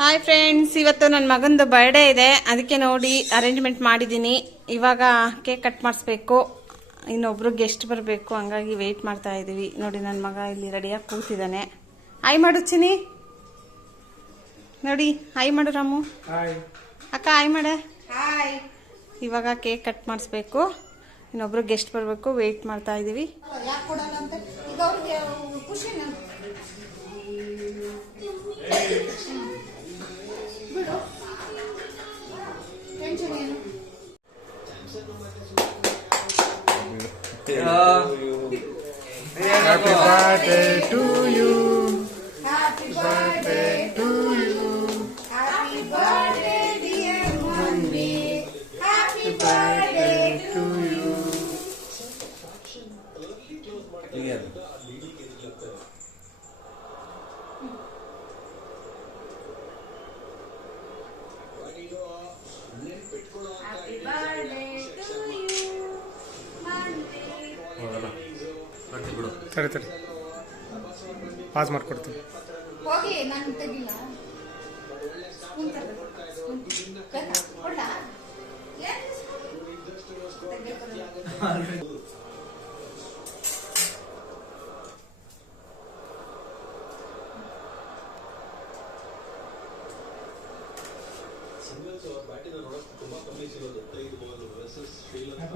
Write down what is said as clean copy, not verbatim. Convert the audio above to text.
Hi friends, ಇವತ್ತು ನನ್ನ ಮಗಂದು ಬರ್ಡೇ ಇದೆ. ಅದಕ್ಕೆ ನೋಡಿ ಅರೇಂಜ್ಮೆಂಟ್ ಮಾಡಿದ್ದೀನಿ. ಇವಾಗ ಕೇಕ್ ಕಟ್ ಮಾಡಿಸ್ಬೇಕು. ಇನ್ನೊಬ್ರು ಗೆಸ್ಟ್ ಬರಬೇಕು, ಹಂಗಾಗಿ ವೆಯ್ಟ್ ಮಾಡ್ತಾ ಇದ್ದೀವಿ. ನೋಡಿ ನನ್ನ ಮಗ ಇಲ್ಲಿ ರೆಡಿಯಾಗಿ ಕೂತಿದ್ದಾನೆ. ಹಾಯ್ ಮಾಡು ಚಿನಿ, ನೋಡಿ ಹಾಯ್ ಮಾಡು ರಾಮು. ಅಕ್ಕ ಹಾಯ್ ಮಾಡ. ಹಾಯ್. ಇವಾಗ ಕೇಕ್ ಕಟ್ ಮಾಡಿಸ್ಬೇಕು. ಇನ್ನೊಬ್ರು ಗೆಸ್ಟ್ ಬರಬೇಕು, ವೆಯ್ಟ್ ಮಾಡ್ತಾ ಇದ್ದೀವಿ. Happy birthday to you. Happy birthday to you. Happy birthday dear Mummy. Happy birthday to you. Happy birthday to you. ಸರಿ ಸರಿ ಪಾಸ್ ಮಾಡ್ಕೊಡ್ತೀನಿ. ಹೋಗಿ ನಾನು ತೆಗಿಲ್ಲ. ತುಂಬಾ ಕಮ್ಮಿ ಸಿಗೋದು 5 ಬಾಲ್ ವರ್ಸಸ್ ಶ್ರೀಲಂಕಾ.